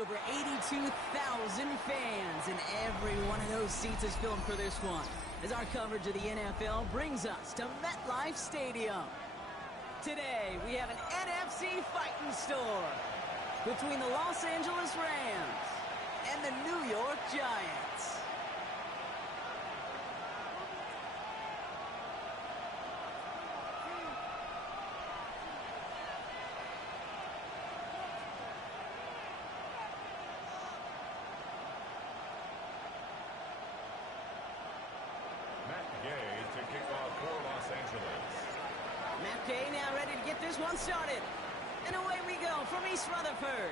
over 82,000 fans, and every one of those seats is filled for this one, as our coverage of the NFL brings us to MetLife Stadium. Today, we have an NFC fighting storm between the Los Angeles Rams and the New York Giants. To kick off for Los Angeles. Matt Gay now ready to get this one started. And away we go from East Rutherford.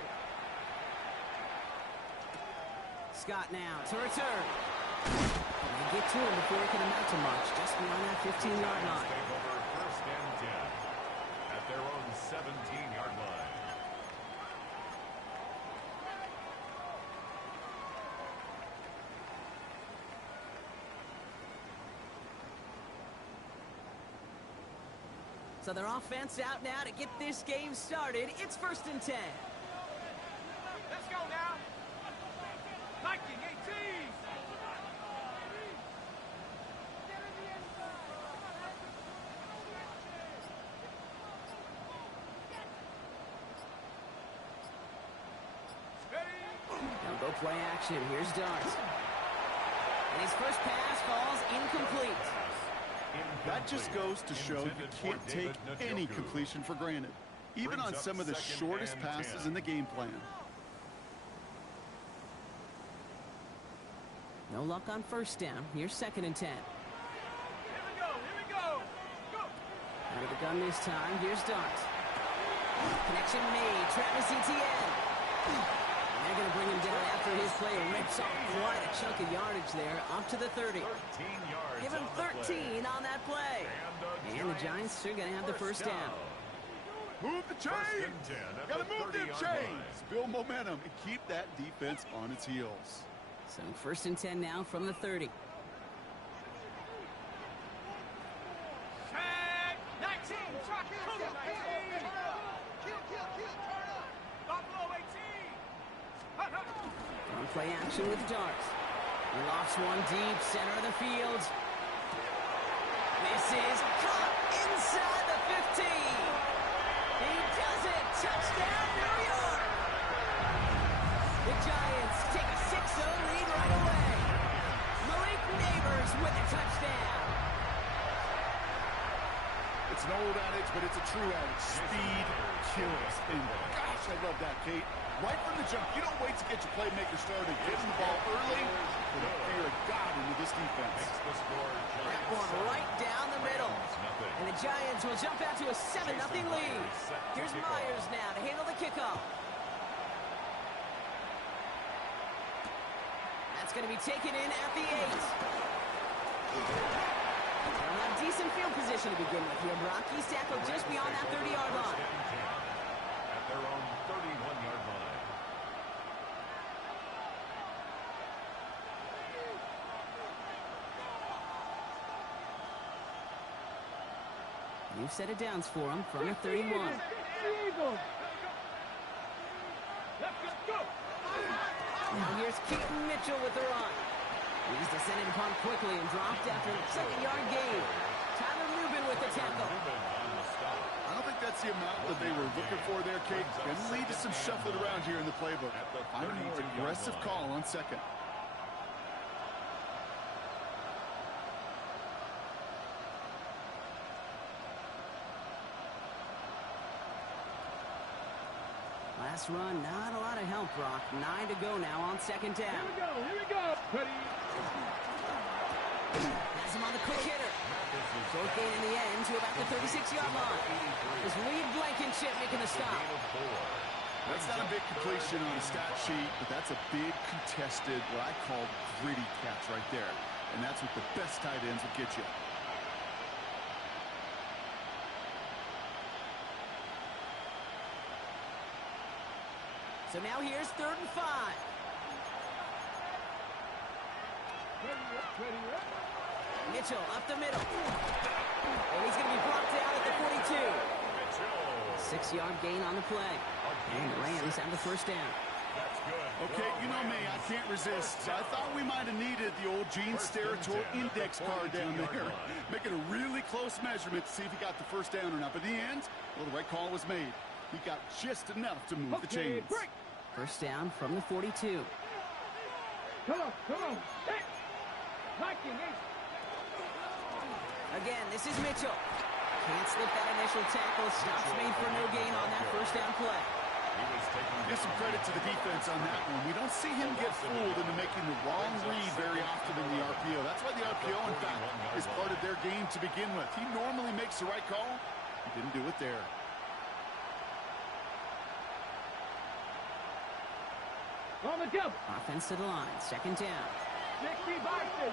Scott now to return. They get to him before he can amount to much, just beyond that 15-yard line. Take over first and 10 at their own 17-yard line. So their offense out now to get this game started. It's first and 10. Let's go now. Liking 18. Now go play action. Here's Darts. And his first pass falls incomplete. That just goes to show you can't take any completion for granted, even on some of the shortest passes in the game plan. No luck on first down. Here's second and 10. Here we go. Go. Out of the gun this time. Here's Darts. Connection made. Travis Etienne. And they're going to bring him down after his play rips off quite a chunk of yardage there, up to the 30. 13 yards. Give him 13 on that play. And the Giants are going to have the first down. Move the chains! Gotta move them chains! Build momentum and keep that defense on its heels. So first and 10 now from the 30. Tag 19. Try kill 19. Buffalo 18. On play action with Darts. He lofts one deep, center of the field. This is caught inside the 15. He does it. Touchdown, New York. The Giants take a 6-0 lead right away. Malik Neighbors with a touchdown. It's an old adage, but it's a true adage. Speed kills. And gosh, I love that, Kate. Right from the jump, you don't wait to get your playmaker started. Get him the ball early for the fear of God into this defense. That one right down the middle. And the Giants will jump out to a 7-0 lead. Here's Myers now to handle the kickoff. That's going to be taken in at the 8. They'll have decent field position to begin with here. Brock, he's tackled just beyond that 30-yard line. At their own 31-yard line. New set of downs for him from the 31. Now here's Keaton Mitchell with the run. He's descended upon quickly and dropped after a second-yard gain. Tyler Rubin with the tackle. I don't think that's the amount that they were looking for there, Kate. Going to lead to some shuffling around here in the playbook. Find a more aggressive call on second. Last run, not a lot of help, Brock. 9 to go now on second down. Here we go. Ready. Has him on the quick hitter. Short gain in the end to about the 36-yard line. Is Reed Blankenship making the stop. That's not a big completion on the stat sheet, but that's a big contested, what I call gritty catch right there. And that's what the best tight ends will get you. So now here's 3rd and 5. Mitchell up the middle. And he's going to be brought down at the 42. 6-yard gain on the play. And the Rams have the first down. That's good. Can't resist. I thought we might have needed the old Gene Steratore index card down there. Making a really close measurement to see if he got the first down or not. But in the end, well, the right call was made. He got just enough to move the chains. Break. First down from the 42. Come on. Hey. Liking it. Again, this is Mitchell. Can't slip that initial tackle. Stops made for no gain on that first down play. Give some credit to the defense on that one. We don't see him get fooled into making the wrong read very often in the RPO. That's why the RPO, in fact, is part of their game to begin with. He normally makes the right call. He didn't do it there. On the double. Offense to the line. Second down. 60 Bison.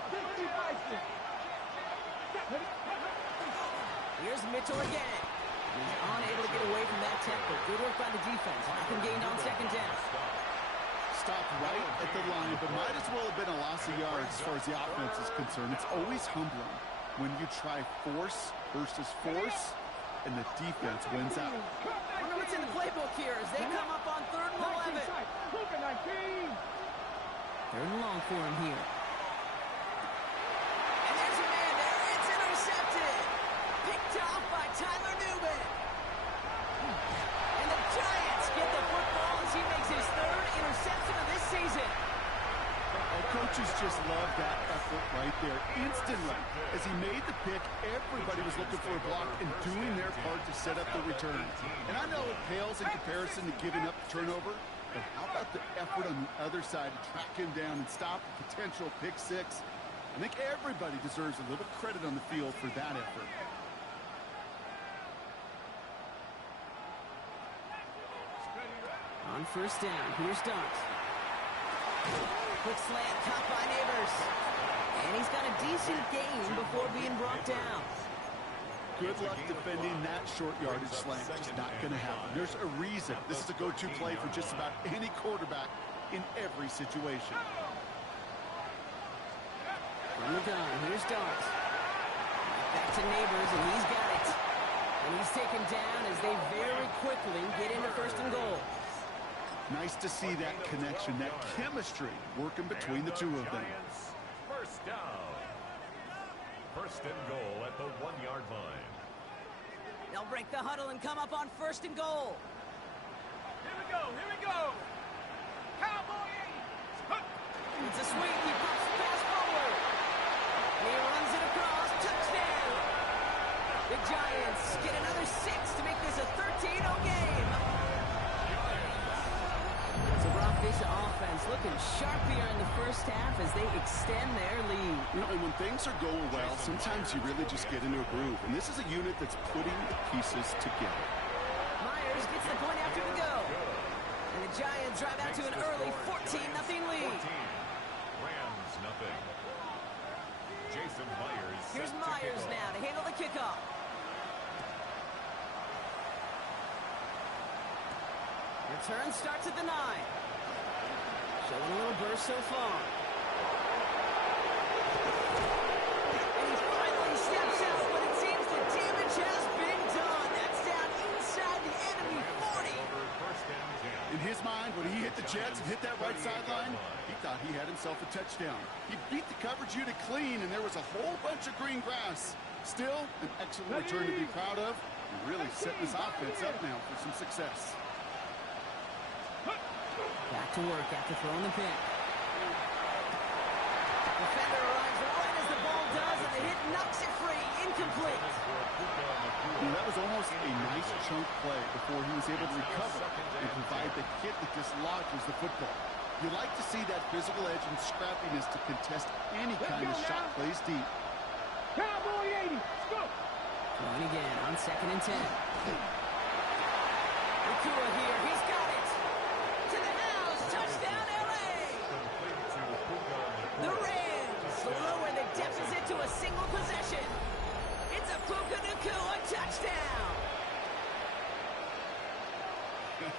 Here's Mitchell again. He's unable to get away from that tackle. Good work by the defense. Nothing gained on second down. Stopped right at the line, but might as well have been a loss of yards as far as the offense is concerned. It's always humbling when you try force versus force, and the defense wins out. I wonder what's in the playbook here as they come up on 3rd and 11. 19. 3rd and long for him here. And there's a man there. It's intercepted. Picked off by Tyler Newman. And the Giants get the football as he makes his 3rd interception of this season. Coaches just love that effort right there. Instantly, as he made the pick, everybody was looking for a block and doing their part to set up the return. And I know it pales in comparison to giving up the turnover, but how about the effort on the other side to track him down and stop a potential pick six? I think everybody deserves a little credit on the field for that effort. On first down, here's Dunks. Quick slant, caught by Neighbors. And he's got a decent gain before being brought down. Good luck defending that short yardage slant. Just not going to happen. There's a reason this is a go-to play for just about any quarterback in every situation. From the gun, here's Dunks. Back to Neighbors, and he's got it. And he's taken down as they very quickly get into 1st and goal. Nice to see that connection, that chemistry working between the two of them. First down. 1st and goal at the 1-yard line. They'll break the huddle and come up on 1st and goal. Here we go. Cowboy 80. It's a sweep. He pops the pass forward. And he runs it across. Touchdown. The Giants get another 6 to make this a 13-0 game. So Brock, this offense looking sharp here in the first half as they extend their lead. You know, and when things are going well, sometimes you really just get into a groove. And this is a unit that's putting the pieces together. Myers gets the point after the go. And the Giants drive out to an early 14-0 lead. Rams nothing. Jason Myers. Here's Myers now to handle the kickoff. Return starts at the 9. Showing a little burst so far. And he finally steps out, but it seems the damage has been done. That's down inside the enemy 40. In his mind, when he hit the Jets and hit that right sideline, he thought he had himself a touchdown. He beat the coverage unit clean, and there was a whole bunch of green grass. Still, an excellent return to be proud of. And really setting his offense up now for some success. Back to work after throwing the pick. Defender arrives right as the ball does, and the hit knocks it free. Incomplete. That was almost a nice chunk play before he was able to recover and provide the hit that dislodges the football. You like to see that physical edge and scrappiness to contest any kind of shot plays deep. Cowboy 80. Go. Throwing again on 2nd and 10. Nakua here. He's got it. To the house. Touchdown, L.A. The Rams lower the deficit to a single possession. It's a Puka Nakua touchdown.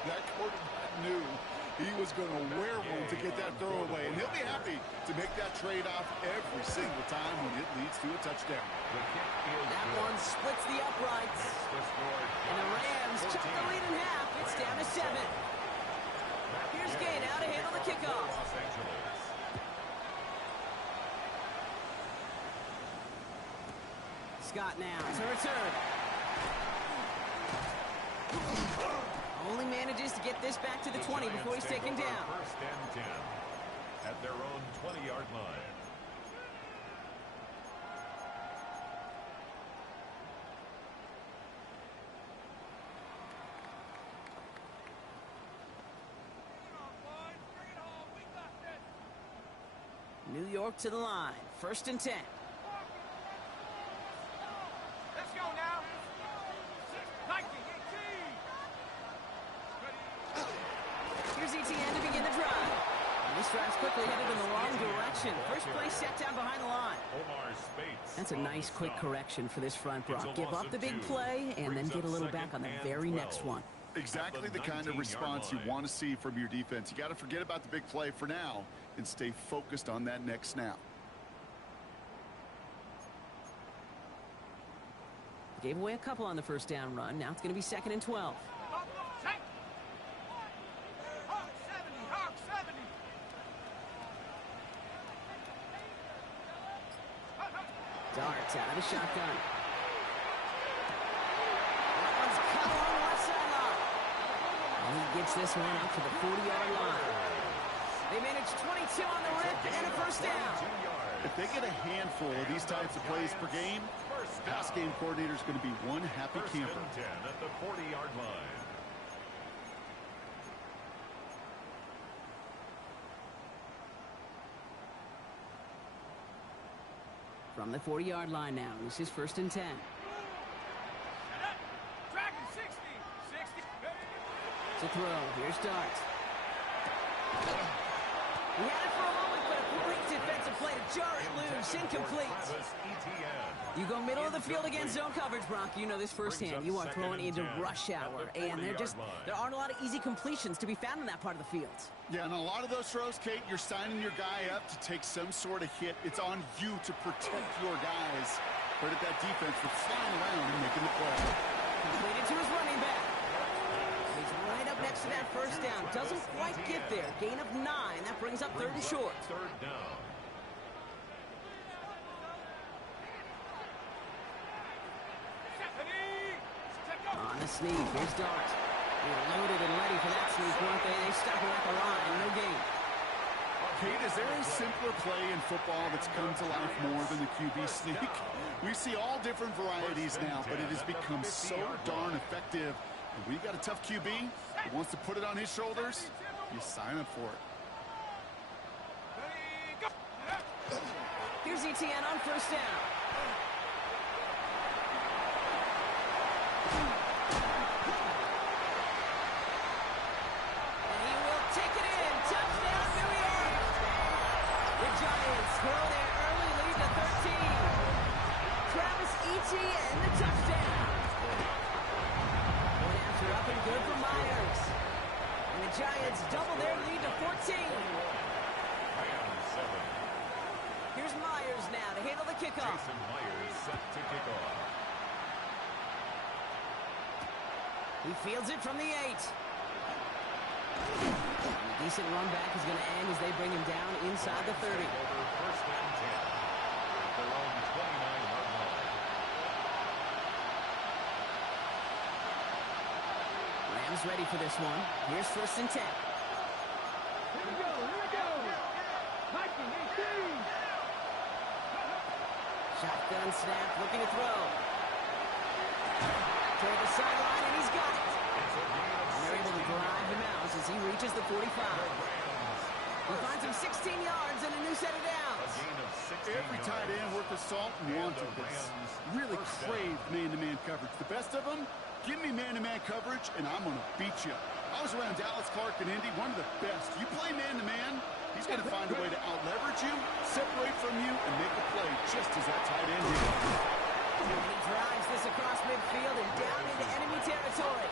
That quarterback knew he was going to wear one to get that throw away, and he'll be happy to make that trade-off every single time when it leads to a touchdown. That one splits the uprights. And the Rams chop the lead in half. It's down to 7. Here's Gay now to handle the kickoff. Scott now to return. Only manages to get this back to the 20 before he's taken down. First and 10 at their own 20-yard line. New York to the line. First and 10. Let's go now. 19, 18. Here's ETN to begin the drive. And this drive's quickly headed in the wrong direction. First play set down behind the line. That's a nice quick correction for this front block. Give up the big play and then get a little back on the very next one. Exactly the kind of response you want to see from your defense. You got to forget about the big play for now and stay focused on that next snap. Gave away a couple on the first down run. Now it's going to be 2nd and 12. Hawk 70, Hawk 70. Darts out of the shotgun. That one's cut along the left sideline. And he gets this one up to the 40-yard line. They manage 22 on the rip and a first down. If they get a handful of these types of plays per game, pass game coordinator is going to be one happy camper. First and 10 at the 40-yard line. From the 40-yard line now, this is 1st and 10. Dragon 60, 60. To throw, here's Dart. He had it for a moment, but a great defensive play to jar it loose. Incomplete. You go middle of the field against zone coverage, Brock. You know this firsthand. You are throwing into rush hour, and there aren't a lot of easy completions to be found in that part of the field. Yeah, and a lot of those throws, Kate, you're signing your guy up to take some sort of hit. It's on you to protect your guys. Credit that defense for flying around and making the play. Completed to his running back. He's right up next to that first down. Doesn't quite get there. Gain of 9. That brings up 3rd and short. Third down. On the sneak, here's Dart. They're loaded and ready for that sneak, weren't they? They stop him at the line, no gain. Kate, is there a simpler play in football that's come to life more than the QB sneak? We see all different varieties now, but it has become so darn effective. And we got a tough QB who wants to put it on his shoulders. You sign up for it. Here's ETN on first down. And he will take it in. Touchdown, New York. The Giants grow their early lead to 13. Travis Etienne, the touchdown. One after up and good for Myers. And the Giants double their lead to 14. Here's Myers now to handle the kickoff. Jason Myers set to kick off. He fields it from the 8. A decent run back is going to end as they bring him down inside the 30. First and 10 at their own 29-yard line. Rams ready for this one. Here's 1st and 10. Here we go, here we go. 19, 18. Shotgun snap, looking to throw. Toward the sideline, and he's got it. And they're able to drive him out as he reaches the 45. He finds him 16 yards and a new set of downs. Every tight end worth of salt wanted this. Really crave man-to-man coverage. The best of them, give me man-to-man coverage, and I'm going to beat you. I was around Dallas, Clark, and Indy, one of the best. You play man-to-man, he's going to find a way to out-leverage you, separate from you, and make a play just as that tight end did. And he drives this across midfield and down into enemy territory.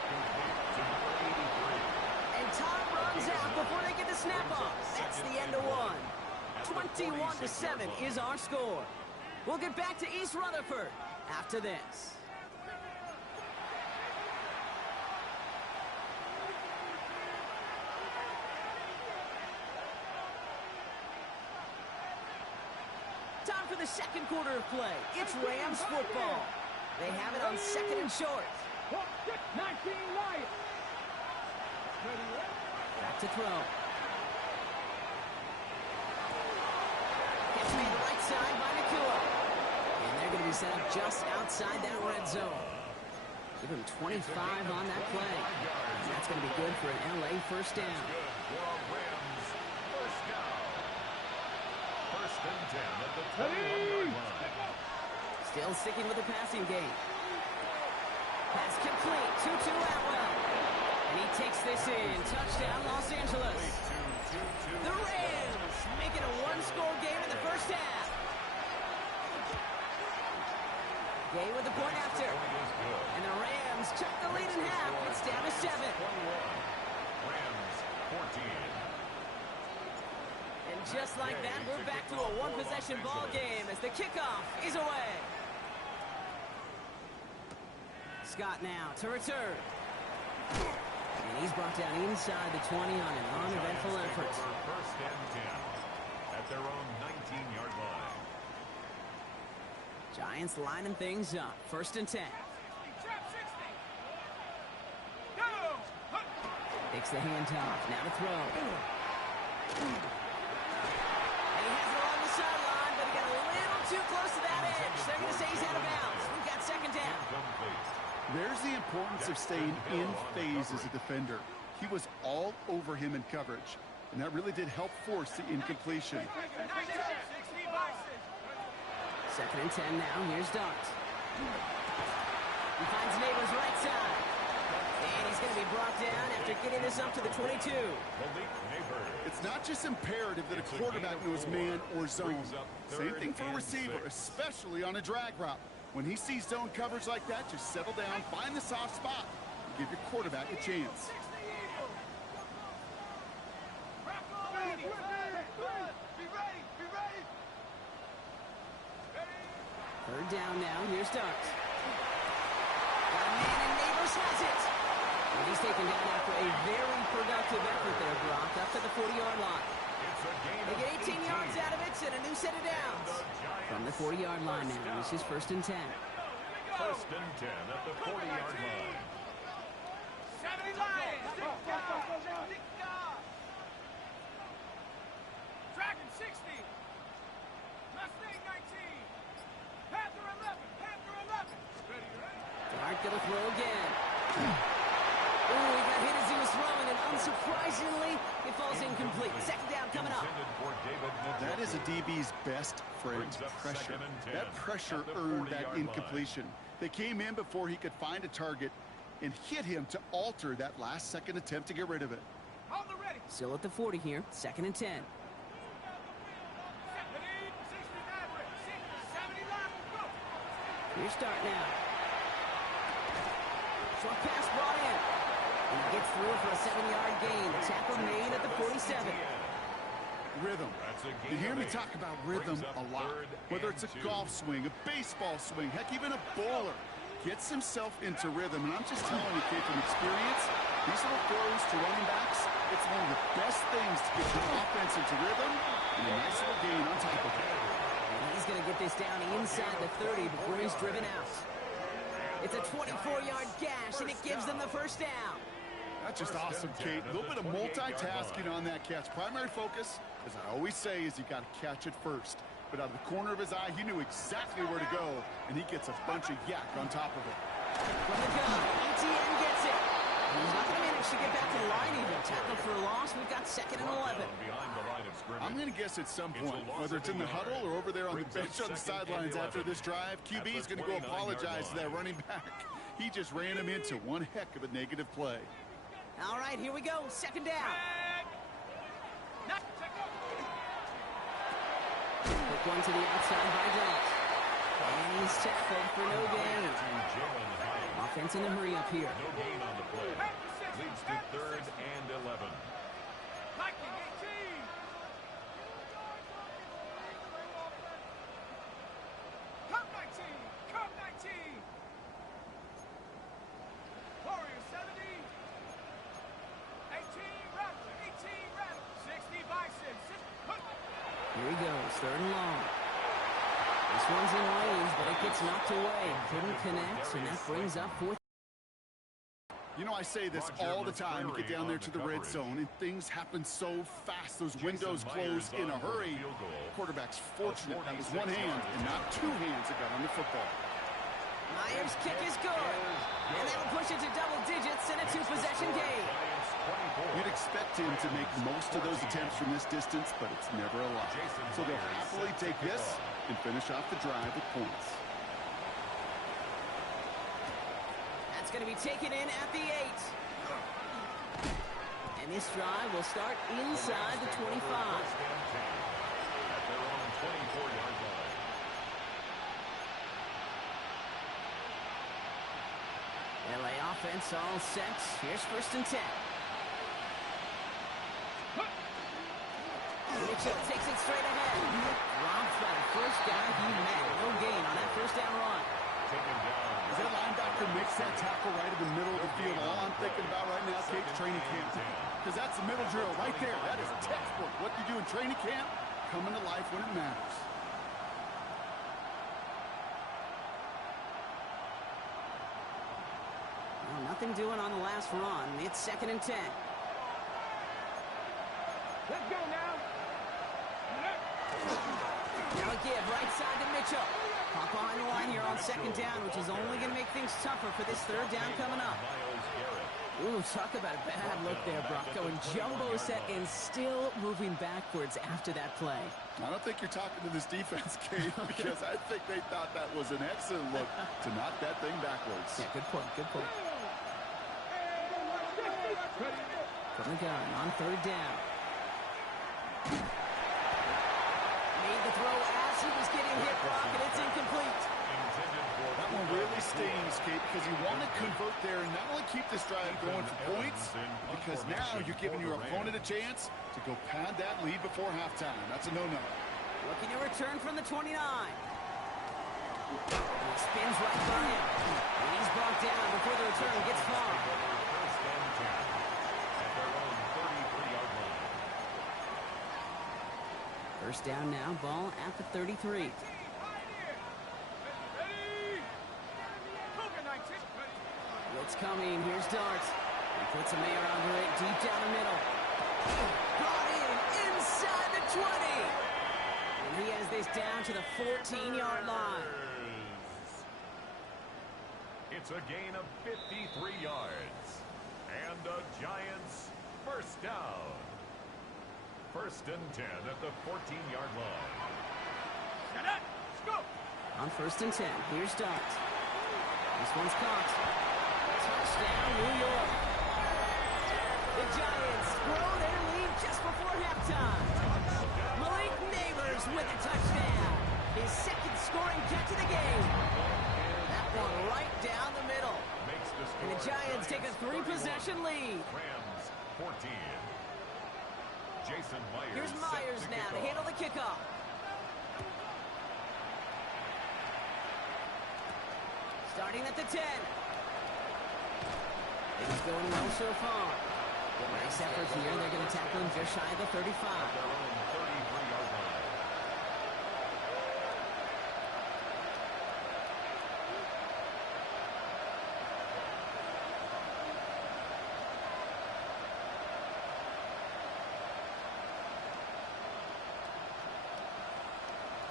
And time runs out before they get the snap off. That's the end of one. 21-7 is our score. We'll get back to East Rutherford after this. Time for the the second quarter of play. It's Rams football. They have it on second and short. 19 Lions. Back to throw. Gets made right side by Nakua. And they're going to be set up just outside that red zone. Give him 25 on that play. And that's going to be good for an LA first down. First and 10 at the 21-yard line. Still sticking with the passing game. Pass complete. 2-2 Atwell. And he takes this in. Touchdown, Los Angeles. The Rams make it a one-score game in the first half. Gay with the point after. And the Rams took the lead in half. It's down to 7. Rams 14. And just like that, we're back to a one-possession ball game as the kickoff is away. Scott now to return. And he's brought down inside the 20 on an uneventful effort. First and 10 at their own 19-yard line. Giants lining things up. First and 10. Takes the handoff. Now to throw. And he has it along the sideline, but he got a little too close to that edge. They're going to say he's out of bounds. We've got second down. There's the importance of staying in phase as a defender. He was all over him in coverage, and that really did help force the incompletion. Second and 10 now. Here's Dart. He finds Neighbors right side. And he's going to be brought down after getting this up to the 22. It's not just imperative that a quarterback knows man or zone. Same thing for a receiver, especially on a drag route. When he sees zone coverage like that, just settle down, find the soft spot, and give your quarterback a chance. Third down now. Here's Dart. Got a man, and Neighbors has it. And he's taken down after a very productive effort there, Brock, up to the 40-yard line. They get 18 yards out of it and a new set of downs. From the 40-yard line now, this is first and 10. First and 10 at the 40-yard line. 70 Lions. Dragon 60. Mustang 19. Panther 11. Panther 11. Dart gonna throw again. Ooh, he got hit as he was throwing, and unsurprisingly, it falls incomplete. Second down coming up. That is a DB's best friend, pressure. That pressure earned that incompletion. They came in before he could find a target and hit him to alter that last-second attempt to get rid of it. On the ready. Still at the 40 here, second and 10. 70 Lions. Go. Here's Dart now. Short pass brought in. And he gets through for a 7-yard gain. The tackle made at the 47. Rhythm. You hear me talk about rhythm a lot. Whether it's a golf swing, a baseball swing, heck, even a bowler. Gets himself into rhythm. And I'm just telling you, kid, from experience, these little throws to running backs, it's one of the best things to get your offense into rhythm and a nice little gain on top of it. And he's going to get this down inside the 30 before he's driven out. It's a 24-yard gash, and it gives them the first down. That's just awesome, Kate. A little bit of multitasking on that catch. Primary focus, as I always say, is you got to catch it first. But out of the corner of his eye, he knew exactly where to go, and he gets a bunch of yak on top of it. From the gun, ETN gets it. He's not going to manage to get back to the line even. Tackle for a loss. We've got second and 11. I'm going to guess at some point, whether it's in the huddle or over there on the bench on the sidelines after this drive, QB is going to go apologize to that running back. He just ran him into one heck of a negative play. All right, here we go. Second down. Quick one to the outside by Dart. And he's tackled for no gain. Offense in the hurry up here. No gain on the play. Leads to third and 11. Viking 18. Cup 19. Cup 19. Warriors 70. 18 Rattler. 18 Rattler. 60 Bison. Here he goes, third and long. This one's in range, but it gets knocked away. Couldn't connect, and that brings up fourth. You know, I say this all the time. You get down there to the red zone, and things happen so fast. Those windows close in a hurry. Quarterback's fortunate that was one hand and not two hands that got on the football. Myers' kick is good, and that'll push it to double digits in a two-possession game. You'd expect him to make most of those attempts from this distance, but it's never a lot. So they'll happily take this and finish off the drive with points. That's going to be taken in at the 8. And this drive will start inside the 25. At their own 24-yard line. LA offense all set. Here's 1st and 10. Mitchell takes it straight ahead. Robbed by the first guy he met. No gain on that first down run. Taken down. As that linebacker makes that tackle right in the middle of the field, all I'm thinking about right now, Kate's training camp. Because that's the middle drill right there. That is textbook. What you do in training camp, coming to life when it matters. Well, nothing doing on the last run. It's 2nd and 10. Let's go now. Now a give right side to Mitchell. Pop behind the line here on 2nd down, which is only going to make things tougher for this 3rd down coming up. Ooh, talk about a bad look there, Brock. Going jumbo set and still moving backwards after that play. I don't think you're talking to this defense, Kate, because I think they thought that was an excellent look to knock that thing backwards. Yeah, good point, good point. From the gun on 3rd down. Made the throw as he was getting hit, Brock, and it's incomplete. That one really stings, Kate, because you want to convert there and not only keep this drive going for points, because now you're giving your opponent a chance to go pad that lead before halftime. That's a no-no. Looking to return from the 29. He spins right by him. And he's brought down before the return gets far. First down now, ball at the 33. Blitz coming, here's Darts. He puts a Mayer under it, deep down the middle. Brought in, inside the 20. And he has this down to the 14-yard line. It's a gain of 53 yards. And the Giants first down. 1st and 10 at the 14-yard line. Set up. Let's go. On 1st and 10, here's Dart. This one's caught. Touchdown, New York. The Giants grow their lead just before halftime. Malik Neighbors with a touchdown. His 2nd scoring catch of the game. That one right down the middle. And the Giants take a 3-possession lead. Rams 14. Jason Myers. Here's Myers now to handle the kickoff. Starting at the 10. It's going well so far. Nice effort here. They're going to tackle him just shy of the 35.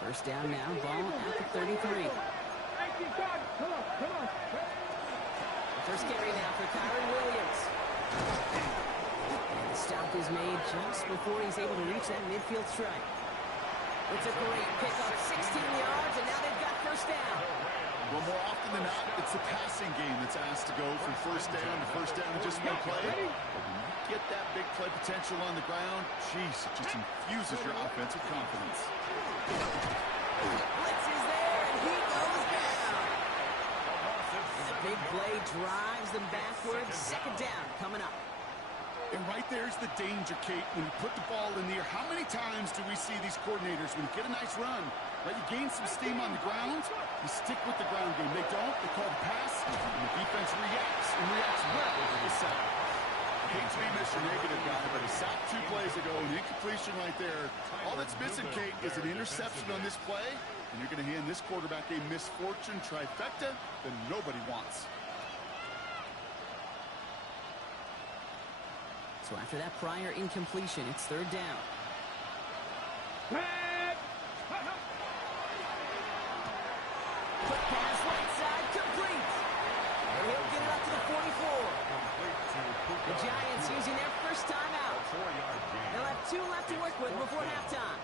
First down now, ball at the 33. First carry now for Kyron Williams. And the stop is made just before he's able to reach that midfield strike. It's a great pickup, 16 yards, and now they've got first down. Well, more often than not, it's the passing game that's asked to go from first down in just one play. But when you get that big play potential on the ground, geez, it just infuses your offense with confidence. Blitz is there, and he goes down. And the big play drives them backwards. 2nd down coming up. And right there's the danger, Kate, when you put the ball in the air. How many times do we see these coordinators, when you get a nice run, right, you gain some steam on the ground, you stick with the ground game. They don't, they call the pass, and the defense reacts, and reacts well to the side. hate to be Mr. Negative guy, but a sack 2 plays ago, an incompletion right there. All that's missing, Kate, is an interception on this play, and you're going to hand this quarterback a misfortune trifecta that nobody wants. So after that prior incompletion, it's third down. Quick pass right side, complete. And he'll get it up to the 44. The Giants using their first timeout. They'll have 2 left to work with before halftime.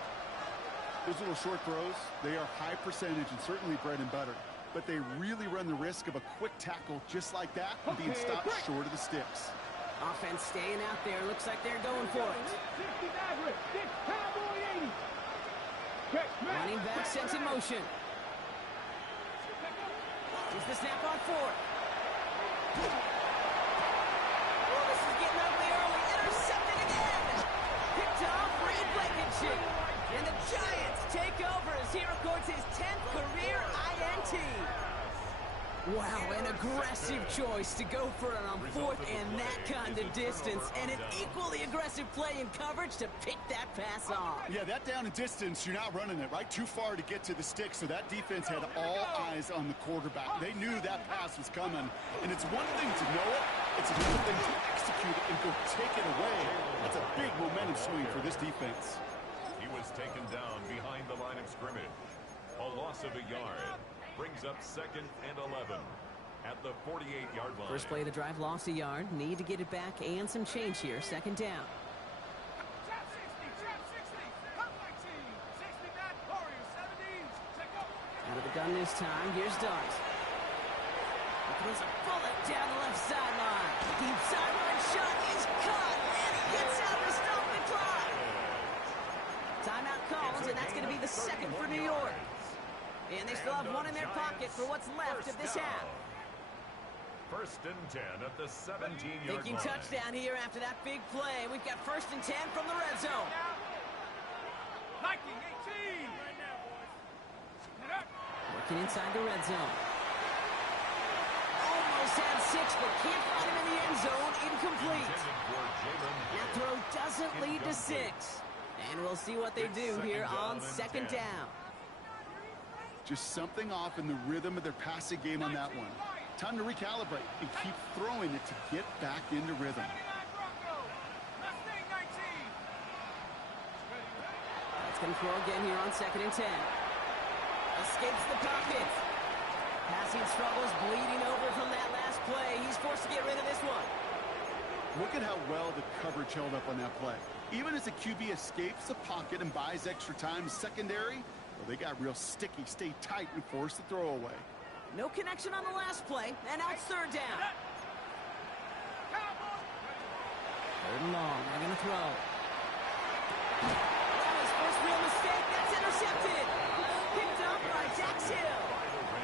Those little short throws, they are high percentage and certainly bread and butter. But they really run the risk of a quick tackle just like that and being stopped short of the sticks. Offense staying out there. Looks like they're going for it. Running back sent in motion. Here's the snap on 4. Oh, this is getting ugly early. Intercepted again. Picked off Reed Blankenship. And the Giants take over as he records his 10th career INT. Wow, an aggressive choice to go for it on 4th and that kind of distance. And an equally aggressive play in coverage to pick that pass off. Yeah, that down and distance, you're not running it, right? Too far to get to the stick, so that defense had all eyes on the quarterback. They knew that pass was coming. And it's one thing to know it, it's another thing to execute it and go take it away. That's a big momentum swing for this defense. He was taken down behind the line of scrimmage. A loss of a yard. Brings up 2nd and 11 at the 48-yard line. First play of the drive, lost a yard. Need to get it back and some change here. 2nd down. Out of the gun this time. Here's Dart. He throws a bullet down the left sideline. Deep sideline shot is caught, and he gets out to stop the clock. Timeout called, and that's going to be the 2nd for New York. And they still have 1 in their pocket for what's left of this half. 1st and 10 at the 17-yard line. Thinking touchdown here after that big play. We've got 1st and 10 from the red zone. Working inside the red zone. Almost had 6, but can't find him in the end zone. Incomplete. That throw doesn't lead to 6. And we'll see what they do here on 2nd down. Just something off in the rhythm of their passing game on that one. Time to recalibrate and keep throwing it to get back into rhythm. That's going to throw again here on 2nd and 10. Escapes the pocket. Passing struggles, bleeding over from that last play. He's forced to get rid of this one. Look at how well the coverage held up on that play. Even as the QB escapes the pocket and buys extra time secondary, well, they got real sticky, stay tight, and force the throw away. No connection on the last play, and now it's 3rd down. 3rd and long, they're going to throw. That was first real mistake, that's intercepted. Picked up by Dax Hill.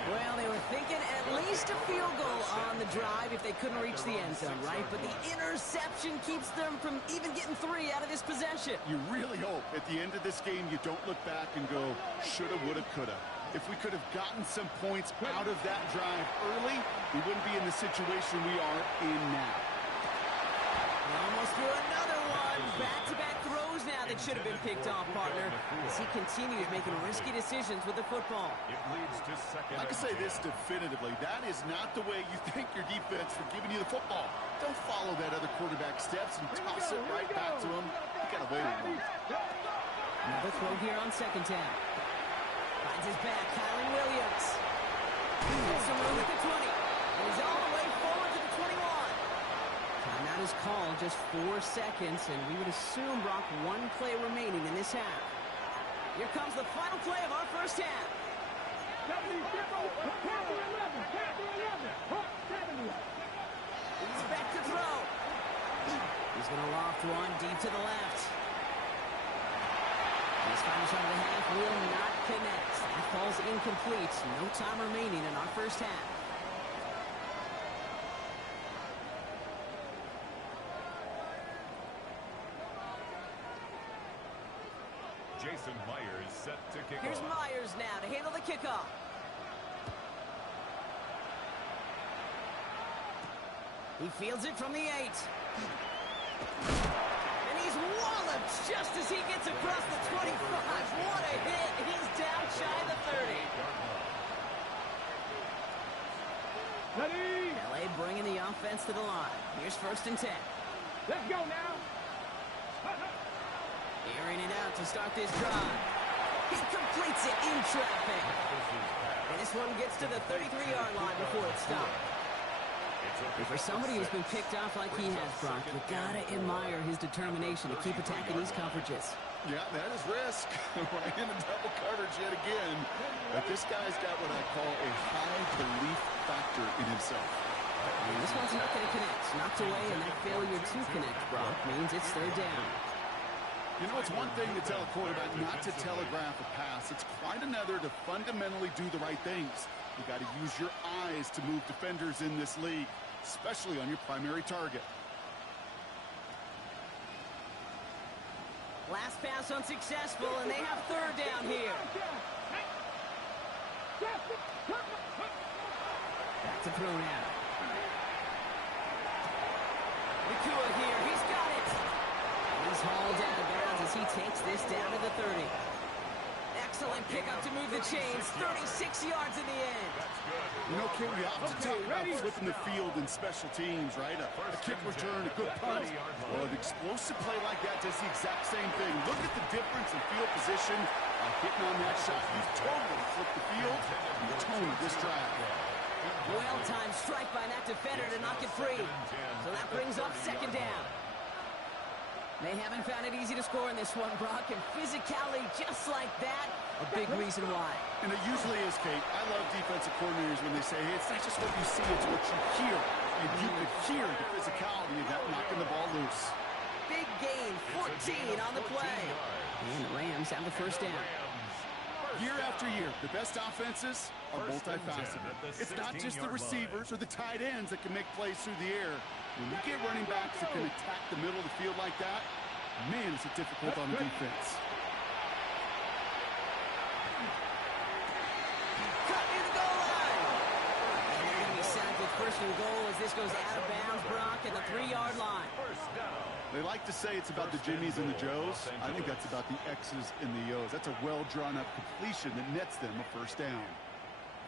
Well, they were thinking at least a field goal on the drive if they couldn't reach the end zone, right? But the interception keeps them from even getting 3 out of this possession. You really hope at the end of this game you don't look back and go, shoulda, woulda, coulda. If we could have gotten some points out of that drive early, we wouldn't be in the situation we are in now. Almost threw another one. Back-to-back throws now that should have been picked off, partner, as he continues making risky decisions with the football. It leads to 2nd. I can say this definitively. That is not the way you thank your defense for giving you the football. Don't follow that other quarterback steps and toss it right back to him. You got to wait on him. Another throw here on 2nd down. Finds his back, Kyron Williams. Gets some room at the 20. And he's all the way forward to the 21. Timeout is called, just 4 seconds, and we would assume, Brock, 1 play remaining in this half. Here comes the final play of our first half. He's back to throw. He's going to loft one deep to the left. His final shot of the half will not connect. That falls incomplete. No time remaining in our first half. Jason Myers set to kick Here's off. Myers now to handle the kickoff. He fields it from the 8. And he's walloped just as he gets across the 25. What a hit. He's down shy of the 30. Ready? LA bringing the offense to the line. Here's 1st and 10. Let's go now. Airing it out to start this drive. He completes it in traffic. And this one gets to the 33-yard line before it stopped. And for somebody who's been picked off like he has, Brock, you gotta admire his determination to keep attacking these coverages. Yeah, that is risk. Right into double coverage yet again. But this guy's got what I call a high belief factor in himself. And this one's not going to connect. Knocked away, and that failure to connect, Brock, means it's 3rd down. You know, it's one thing to tell a quarterback not to telegraph a pass. It's quite another to fundamentally do the right things. You got to use your eyes to move defenders in this league, especially on your primary target. Last pass unsuccessful, and they have 3rd down here. Back to throw now. Nakua here, he's got it. And he's hauled out of bounds as he takes this down to the 30. Excellent pickup to move the chains. 36 yards in the end. You know, Kate, we often talk about flipping the field in special teams, right? A kick return, a good punt. Well, an explosive play like that does the exact same thing. Look at the difference in field position. Hitting on that shot, you totally flipped the field. You toned this drive. Well-timed strike by that defender to knock it free. So that brings up 2nd down. They haven't found it easy to score in this one, Brock, and physicality just like that, a big reason why. And it usually is, Kate. I love defensive coordinators when they say, hey, it's not just what you see, it's what you hear. And you could hear the physicality of that knocking the ball loose. Big gain, 14 on the play. And the Rams have the 1st down. Year after year, the best offenses are multifaceted. It's not just the receivers or the tight ends that can make plays through the air. When you get running backs that can attack the middle of the field like that, man, is it difficult on the defense. Cut near the goal line. And they're going to be sacked with 1st and goal as this goes out of bounds, Brock, at the 3-yard line. They like to say it's about the Jimmies and the Joes. I think that's about the X's and the O's. That's a well-drawn-up completion that nets them a 1st down.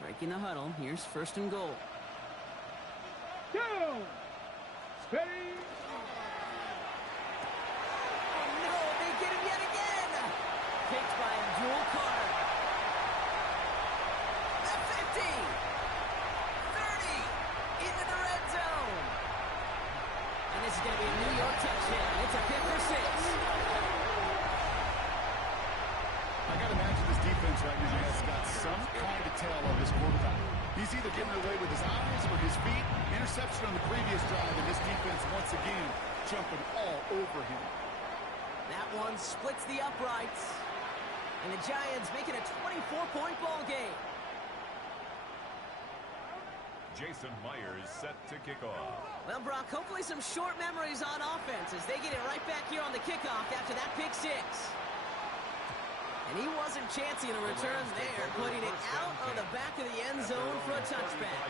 Breaking the huddle, here's 1st and goal. Go! Steady! Oh, no, they get him yet again. Picked by Abdul Carter. The 50. 30. Into the red zone. And this is going to be a New York touchdown. It's a pick for 6. I got to imagine this defense right now has got some kind of tail on this quarterback. He's either getting away with his eyes or his feet. Interception on the previous drive, and this defense once again jumping all over him. That one splits the uprights. And the Giants make it a 24-point ball game. Jason Myers set to kick off. Well, Brock, hopefully some short memories on offense as they get it right back here on the kickoff after that pick 6. And he wasn't chancing a return there, putting it out on the back of the end zone for a touchback.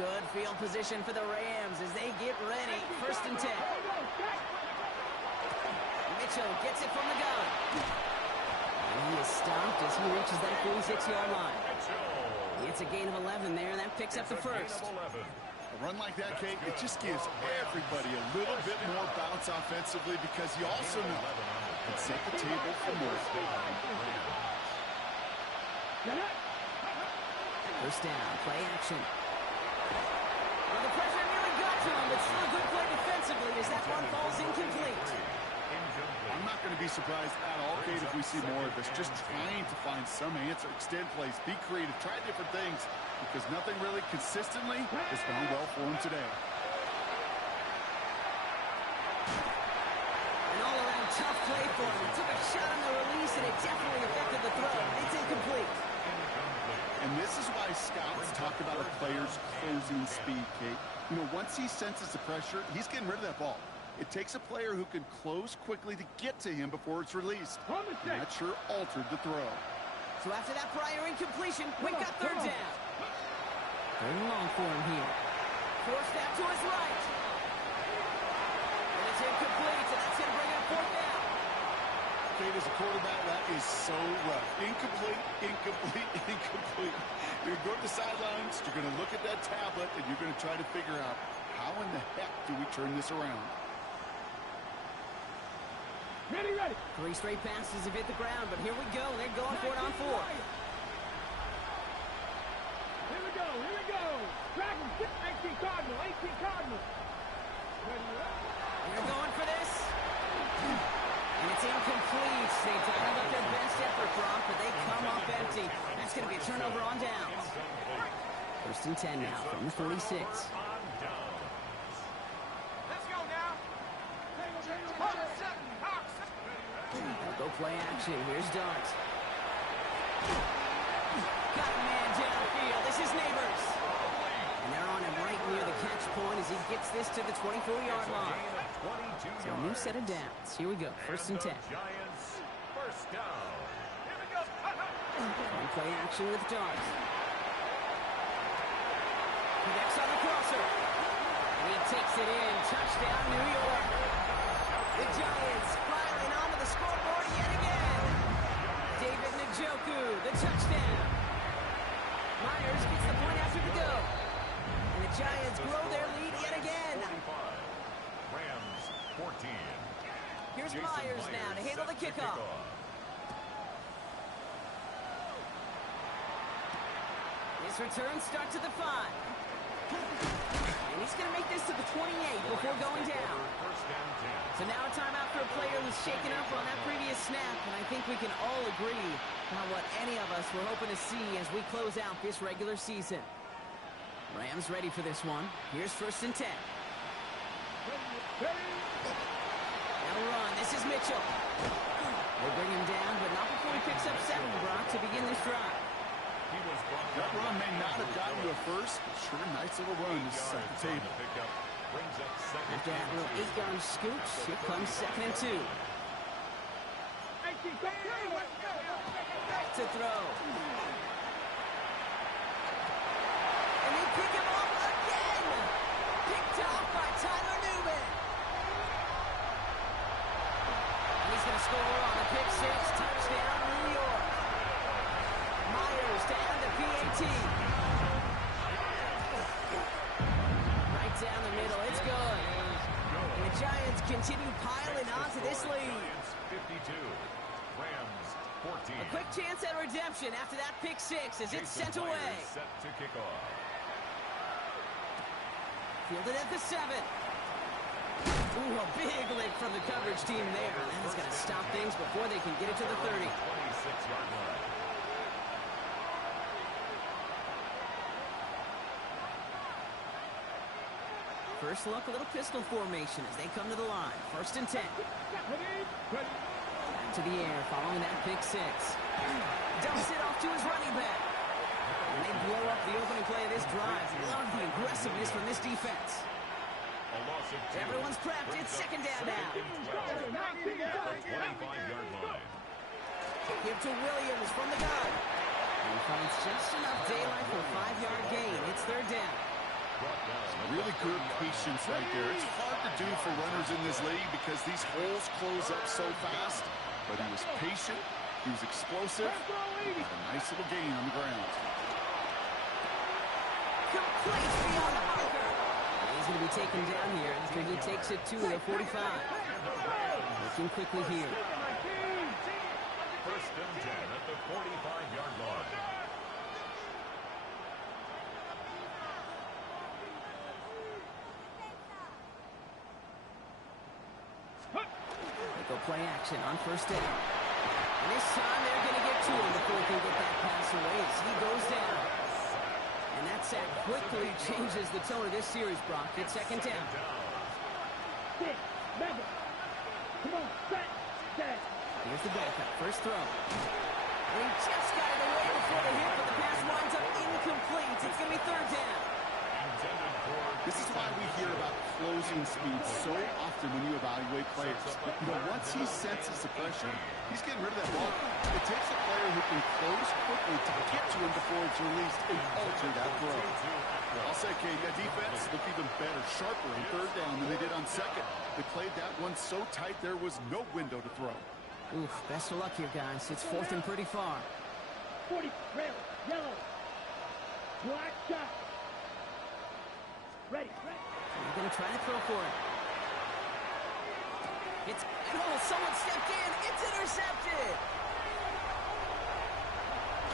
Good field position for the Rams as they get ready. 1st and 10. Mitchell gets it from the gun. And he is stopped as he reaches that 46-yard line. It's a gain of 11 there. That picks up the 1st. A run like that, Kate, it just gives everybody a little bit more bounce offensively because you also know it can set the table for more. 1st down, play action. Well, the pressure nearly got to him, but still a good play defensively as that one falls incomplete. I'm not going to be surprised at all, Kate, if we see more of this. Just trying to find some answer, extend plays, be creative, try different things, because nothing really consistently has gone well for him today. An all-around tough play for him. He took a shot on the release, and it definitely affected the throw. It's incomplete. And this is why scouts talk about a player's closing speed, Kate. You know, once he senses the pressure, he's getting rid of that ball. It takes a player who can close quickly to get to him before it's released. And that sure altered the throw. So after that prior incompletion, we've got third down. Third and long for him here. Forced out to his right. And it's incomplete, and that's going to bring up fourth down. Kate, as a quarterback, that is so rough. Incomplete, incomplete, incomplete. You're going to go to the sidelines, you're going to look at that tablet, and you're going to try to figure out how in the heck do we turn this around. Ready, ready. 3 straight passes have hit the ground, but here we go. They're going for it on 4. Here we go, here we go. Dragon, 18 Cardinal, 18 Cardinal. Ready, ready. They're going for this. And it's incomplete. They dialed up their best effort, Brock, but they come up empty. That's going to be a turnover on downs. First and 10 now from the 46. Let's go now. They'll go play action. Here's Dart. Got a man downfield. This is Neighbors. And they're on him right near the catch point as he gets this to the 24-yard line. So a new set of downs. Here we go. First and 10. Giants, first down. And play action with Dart. Connects on the crosser. And he takes it in. Touchdown, New York. The Giants filing onto the scoreboard yet again. David Njoku, the touchdown. Myers gets the point after the go. And the Giants grow their lead yet again. Rams, 14. Here's Myers now to handle the kickoff. His return starts at the 5. And he's going to make this to the 28 before going down. So now a timeout for a player who's shaken up on that previous snap, and I think we can all agree about what any of us were hoping to see as we close out this regular season. Rams ready for this one. Here's first and 10. They'll run. This is Mitchell. They bring him down, but not before he picks up 7, Brock, to begin this drive. That run may not have gotten you a first, but sure, nice little run to set the table. After that little 8-yard scooch, here comes 2nd and 2. Back to throw. And they pick him off again. Picked off by Tyler Newman. And he's going to score on the pick 6. Touchdown, New York. Myers down to PAT. Right down the middle. It's good. And the Giants continue piling onto this lead. 52. Rams, 14. A quick chance at redemption after that pick 6 as it's sent away. Set to kick off. Fielded at the 7. Ooh, a big lick from the coverage team there. That is going to stop things before they can get it to the 30. 26-yard line. First look, a little pistol formation as they come to the line. First and 10. Back to the air following that pick 6. Dumps it off to his running back. And they blow up the opening play of this drive. Love the aggressiveness from this defense. Everyone's prepped. It's 2nd down now. 25-yard line. Give to Williams from the gun. And he finds just enough daylight for a 5-yard gain. It's 3rd down. Really good patience right there. It's hard to do for runners in this league because these holes close up so fast. But he was patient. He was explosive. A nice little gain on the ground. Complete beyond the marker. He's going to be taken down here after he takes it to the 45. Looking quickly here. First and 10 at the 45-yard line. They go play action on first down. And this time they're going to get to him before he can get that pass away as he goes down. And that sack quickly changes the tone of this series, Brock. It's 2nd down. Come on, set. Here's the backup. First throw. And he just got it away before the hit, but the pass winds up incomplete. It's going to be 3rd down. This is why we hear about closing speed so often when you evaluate players. You know, once he senses the pressure, he's getting rid of that ball. It takes a player who can close quickly to get to him before it's released and alter that throw. I'll say, Kate, that defense looked even better, sharper on third down than they did on second. They played that one so tight there was no window to throw. Oof, best of luck here, guys. It's fourth and pretty far. 40, red, yellow, black shot. Ready. They're going to try to throw for it. Someone stepped in. It's intercepted.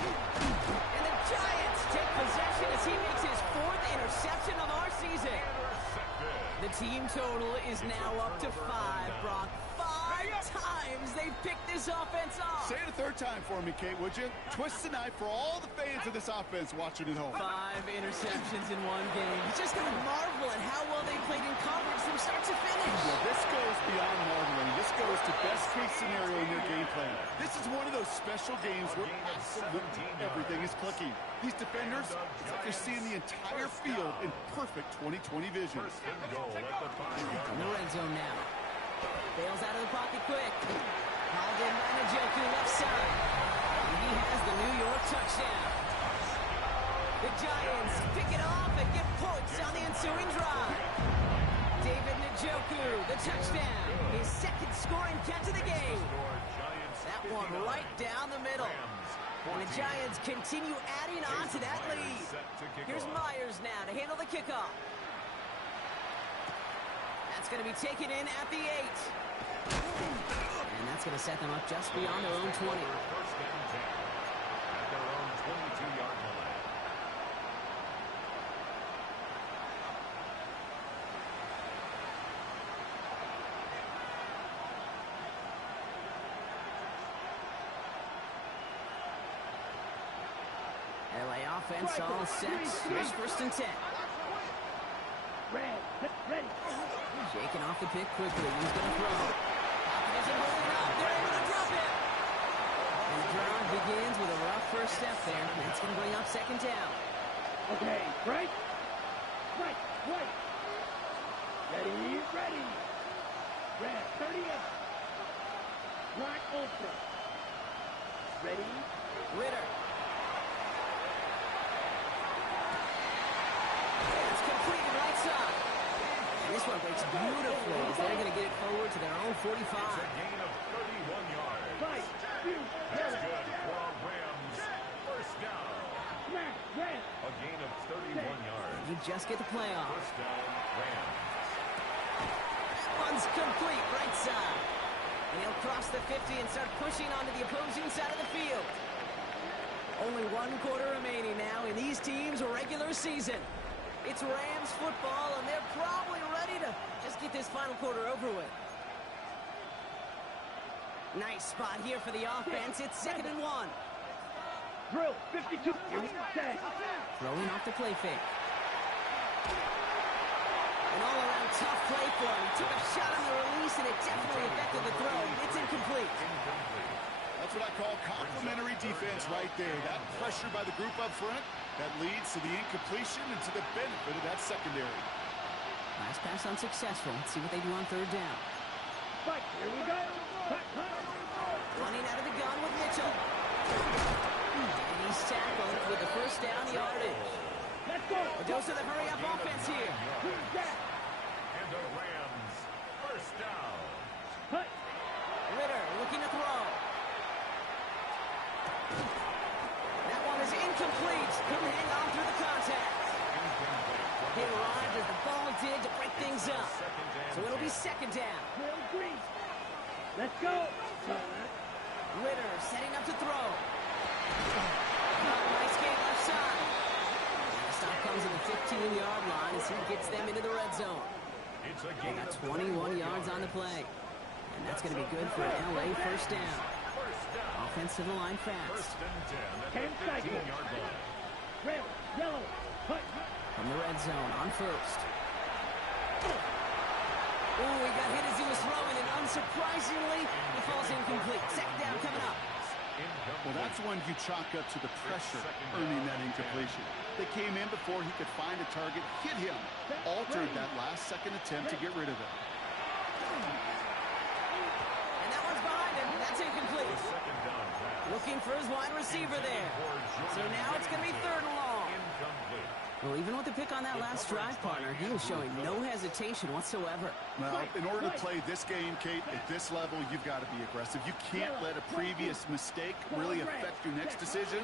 And the Giants take possession as he makes his fourth interception of our season. The team total is now up to 5, Brock. 5 times they've picked this offense off. Say it a third time for me, Kate, would you? Twist the knife for all the fans of this offense watching at home. 5 interceptions in one game. You just got to marvel at how well they played in coverage from start to finish. Well, this goes beyond marveling. This goes to best-case scenario in your game plan. This is one of those special games where absolutely everything is clicking. These defenders, it's like they're seeing the entire field in perfect 20/20 vision. In the red zone now. Bails out of the pocket quick. Hauled in by Njoku left side. And he has the New York touchdown. The Giants pick it off and get points on the ensuing drive. David Njoku, the touchdown. His second scoring catch of the game. That one right down the middle. And the Giants continue adding on to that lead. Here's Myers now to handle the kickoff. That's going to be taken in at the 8. And that's going to set them up just beyond their own 20. First and 10 at their own 22-yard line. LA offense all set. Here's first and 10. Ready. Shaking off the pick quickly. He's going to throw. Pocket isn't holding up. They're able to drop it. And the drive begins with a rough first step there. That's going to bring up second down. Okay, right. Ready. Red, 38. Black ultra. Ready. Ritter. It's completed right side. And this one breaks beautifully as they're going to get it forward to their own 45. It's a gain of 31 yards. Right. That's good for a Rams first down. Smash. Red. A gain of 31 yards. You just get the play off. First down, Rams. That one's complete right side. And he'll cross the 50 and start pushing onto the opposing side of the field. Only 1 quarter remaining now in these teams' regular season. It's Rams football, and they're probably ready to just get this final quarter over with. Nice spot here for the offense. It's 2nd and 1. Drill. 52. Set. Throwing off the play fake. An all-around tough play for him. He took a shot on the release, and it definitely affected the throw. It's incomplete. That's what I call complimentary defense right there. That pressure by the group up front, that leads to the incompletion and to the benefit of that secondary. Last pass unsuccessful. Let's see what they do on 3rd down. Fight. Here we go. Running out of the gun with Mitchell. And he's tackled with the first down yardage. Let's go. A dose of the hurry-up offense here. Who's that? And the Rams first down. Hut. Ritter looking to throw. That one is incomplete. Couldn't hang on through the contact. He arrived as the ball did to break things up. So it'll be 2nd down. Drill green. Let's go. Ritter setting up to throw. Nice game left side. And the stop comes in the 15-yard line as he gets them into the red zone. It's a They gain got of 21 yards on the play. And that's going to be good for an LA first down. first down. Offense to the line fast. First and 10 at 10 the seconds. 15-yard line. Red. Yellow. Hut. From the red zone on first. Oh, he got hit as he was throwing, and unsurprisingly, the ball's incomplete. 2nd down coming up. Well, that's when you chalk up to the pressure earning that incompletion. They came in before he could find a target, hit him, altered that last-second attempt to get rid of it. And that one's behind him. That's incomplete. Looking for his wide receiver there. So now it's going to be 3rd and long. Well, even with the pick on that last drive, partner, he was showing no hesitation whatsoever. Well, in order to play this game, Kate, at this level, you've got to be aggressive. You can't let a previous mistake really affect your next decision.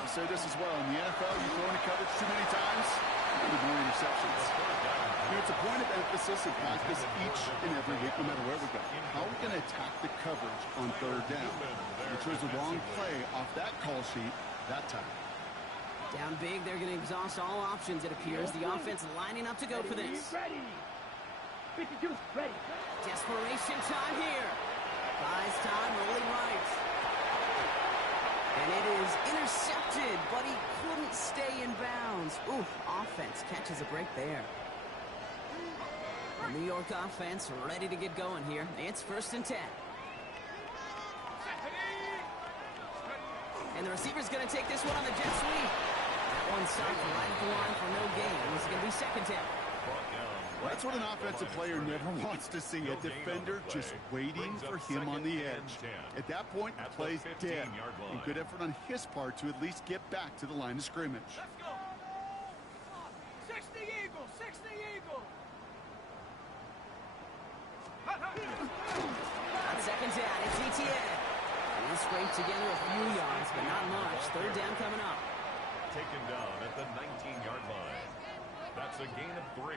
I'll say this as well. In the NFL, you throw into coverage too many times, you get more interceptions. It's a point of emphasis in practice each and every week, no matter where we go. How are we going to attack the coverage on 3rd down? Which was the wrong play off that call sheet that time. Down big, they're going to exhaust all options, it appears. The offense lining up to go for this. Ready. 52's ready. Desperation time here. Buys time, rolling right. And it is intercepted, but he couldn't stay in bounds. Ooh, offense catches a break there. The New York offense ready to get going here. It's 1st and 10. And the receiver's going to take this one on the jet sweep. That one stopped right at the line for no gain. It's going to be 2nd down. That's what an offensive player never wants to see, a defender just waiting for him on the edge. At that point, the play's dead. And good effort on his part to at least get back to the line of scrimmage. Let's go. 60 Eagle, 60 Eagle. On 2nd down, it's ETN. He scraped together a few yards, but not much. 3rd down coming up. Taken down at the 19-yard line. That's a gain of 3.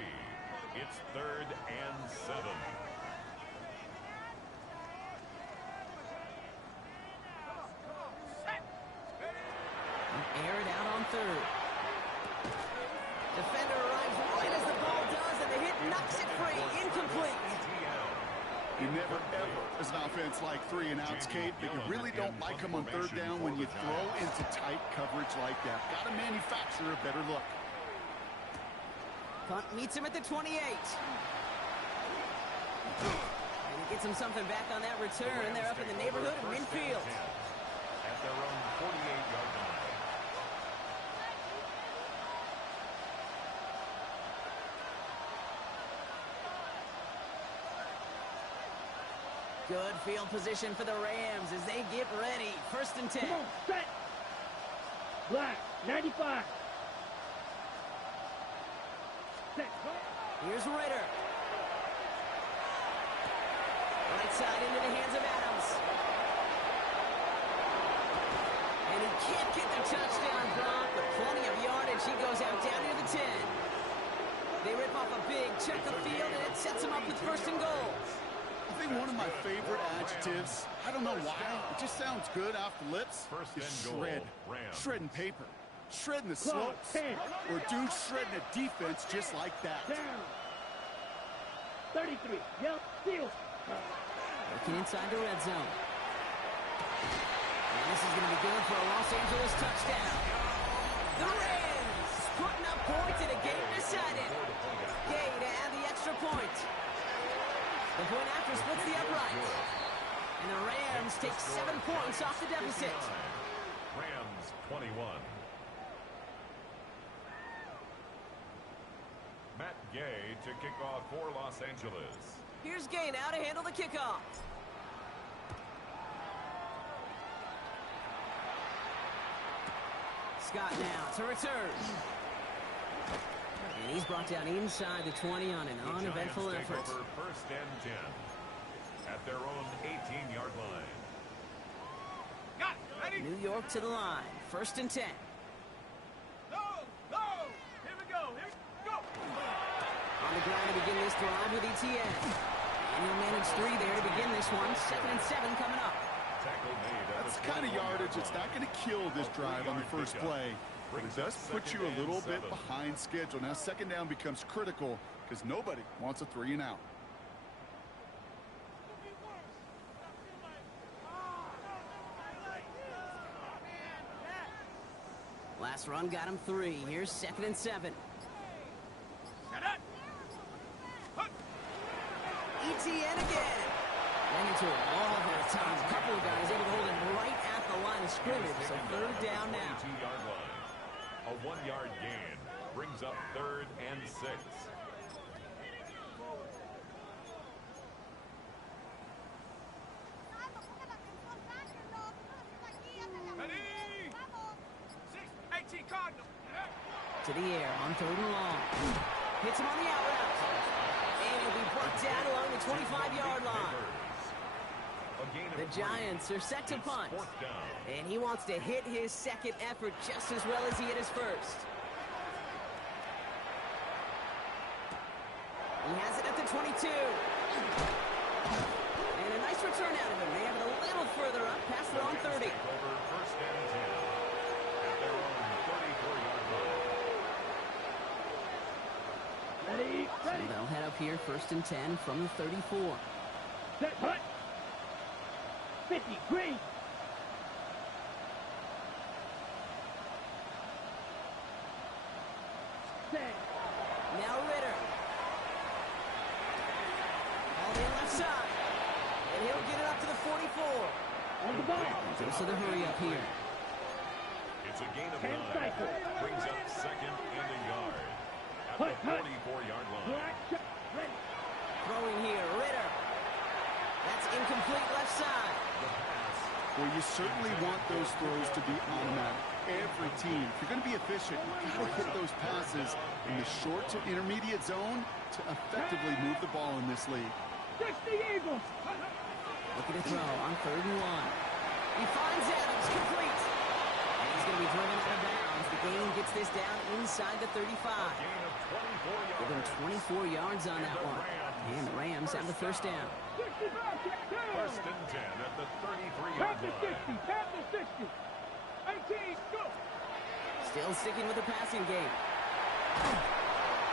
It's 3rd and 7. Air it out on 3rd. Defender arrives right as the ball does, and the hit knocks it free. Incomplete. You never, ever, as an offense, like 3 and outs, Kate, but you really don't like them on 3rd down when you throw into tight coverage like that. Got to manufacture a better look. Punt meets him at the 28. And he gets him something back on that return. They're up in the neighborhood of midfield. At their own 48-yard line. Good field position for the Rams as they get ready. 1st and 10. Come on, set. Black, 95. Set. Here's Ritter. Right side into the hands of Adams. And he can't get the touchdown drop, but plenty of yardage. He goes out down near the 10. They rip off a big chunk of field, and it sets him up with 1st and goal. I think one of my favorite adjectives, I don't know why, it just sounds good off the lips, is shred. Shredding paper. Shredding the slopes. Or dude shredding a defense just like that. Down. 33. Yell. Steal. Working inside the red zone. And this is going to be good for a Los Angeles touchdown. The Rams putting up points in a game decided. Gay to add the extra point. The point after splits the upright. And the Rams take 7 points off the deficit. Rams 21. Matt Gay to kick off for Los Angeles. Here's Gay now to handle the kickoff. Scott now to return. And he's brought down inside the 20 on an uneventful effort. Over 1st and 10 at their own 18-yard line. Got it. Ready? New York to the line. 1st and 10. Go. Go. Here we go. Here we go. On the ground to begin this drive with ETN. And he'll manage 3 there to begin this one. 2nd and 7 coming up. That's the kind of yardage it's not going to kill this drive on the first play. But it does put you a little bit behind schedule. Now 2nd down becomes critical because nobody wants a 3 and out. Last run got him 3. Here's 2nd and 7. ETN again. Ran into a wall there at times. A couple of guys able to hold him right at the the line of scrimmage, so third down now. 22-yard line. A 1-yard gain brings up 3rd and 6. To the air on 3rd and long. Hits him on the out route. And he'll be brought down along the 25-yard line. The Giants are set to punt. And he wants to hit his second effort just as well as he hit his first. He has it at the 22. And a nice return out of him. They have it a little further up past their own 30. Over 1st and 10 at their own 34-yard line. So they'll head up here 1st and 10 from the 34. Set, hut. 50, green. Set. Now Ritter. All in left side. And he'll get it up to the 44. On the ball. Goes to the hurry up here. It's a gain of 10 9. cycles. Brings up 2nd and a yard at the 44-yard line. Black shot. Ready. Throwing here, Ritter. That's incomplete left side. Well, you certainly want those throws to be automatic. Every team, if you're going to be efficient, you've got to hit those passes in the short to intermediate zone to effectively move the ball in this league. 60 Eagles. Looking to throw on 3rd and 1. He finds Adams, complete. And he's going to be driven out of bounds. The game gets this down inside the 35. Gain of 24 Give him yards. 24 yards on that one. And the Rams have the first down. 65, check down. 1st and 10 at the 33-yard Tap to 60, line. tap to 60. 18, go. Still sticking with the passing game.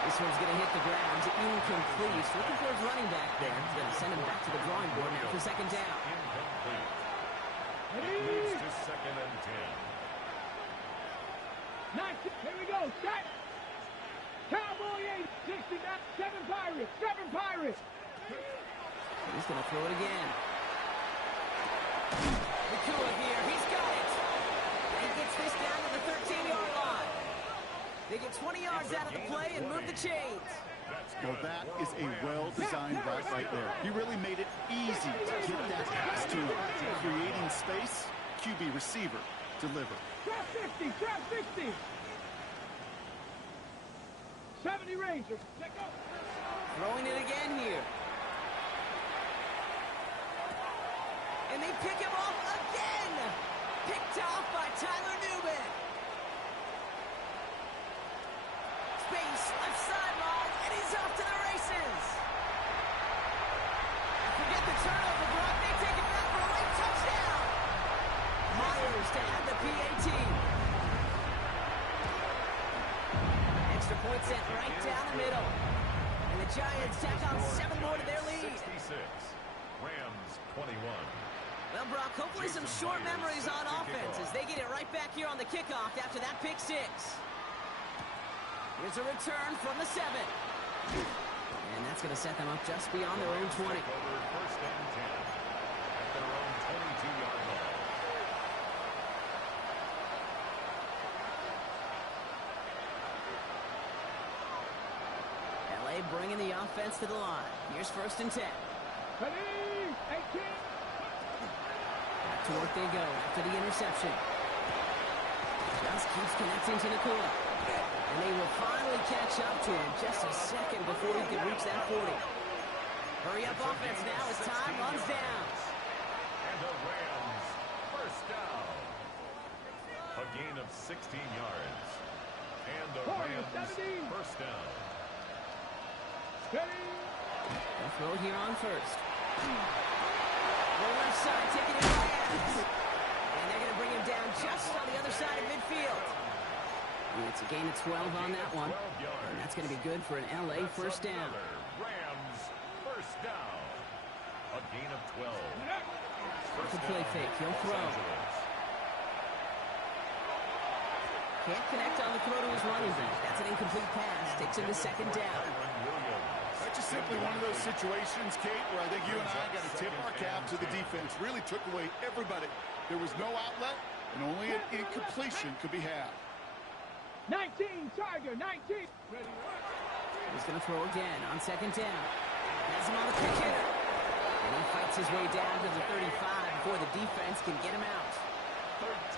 This one's going to hit the ground. Incomplete. Looking for his running back there. He's going to send him back to the drawing board now for 2nd down. Incomplete. It Ready. moves to 2nd and 10. Nice. Here we go. Set. Cowboy 8, 60, 7 Pirates, 7 Pirates. He's going to throw it again. Nakua here. He's got it. And he gets this down to the 13-yard line. They get 20 yards out of the play and move the chains. Well, that is a well-designed route right there. He really made it easy to get that pass to him. Creating space, QB receiver, deliver. Trap 50, trap 50. 70 Rangers. Check up. Throwing it again here. And they pick him off again. Picked off by Tyler Newman. Space, left sideline, and he's off to the races. Forget the turnover, Brock. They take it back for a late touchdown. Myers to add the PAT. Extra point set right down the middle. And the Giants tack on 7 more to their lead. 66. Rams 21. Well, Brock, hopefully some short memories on offense as they get it right back here on the kickoff after that pick 6. Here's a return from the 7. And that's going to set them up just beyond their own 20. Over 1st and 10 at their own 22-yard line. LA bringing the offense to the line. Here's 1st and 10. Ready. 18. Back to work they go after the interception. Just keeps connecting to Nakua. And they will finally catch up to him just a second before he can reach that 40. Hurry up offense now as time runs down. And the Rams first down. A gain of 16 yards. And the Rams 17. first down. Ready. They'll throw it here on 1st. The left side taking it by Adams. And they're going to bring him down just on the other side of midfield. And it's a gain of 12 on that one. And that's going to be good for an LA first down. Rams first down. A gain of 12. With the play fake, he'll throw. Can't connect on the throw to his running back. That's an incomplete pass. Takes him to 2nd down. That's just simply one of those situations, Kate, where I think you and I got to tip our cap to the defense. Really took away everybody There was no outlet, and only an incompletion could be had. 19, Tiger, 19. He's going to throw again on second down. Has him on the quick hitter. And he fights his way down to the 35 before the defense can get him out.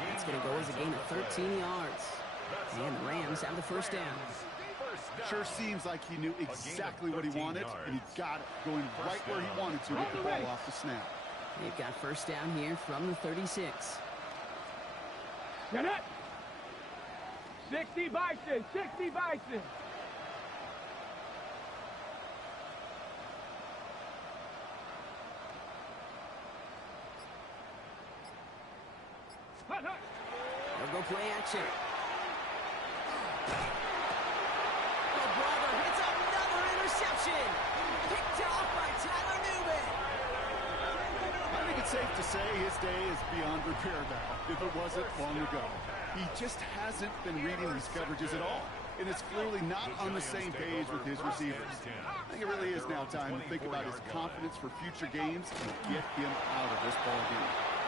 That's going to go as a gain of 13 yards. And the Rams have the first down. Sure seems like he knew exactly what he wanted, and he got it, going right where he wanted to with the ball off the snap. They've got first down here from the 36. Get it. 60 Bison, 60 Bison. They'll go play action. Oh, brother, hits another interception. Picked off by Tyler Newman. I think it's safe to say his day is beyond repair now, if it wasn't long ago. He just hasn't been reading these coverages at all, and it's clearly not on the same page with his receivers. I think it really is now time to think about his confidence for future games and get him out of this ball game.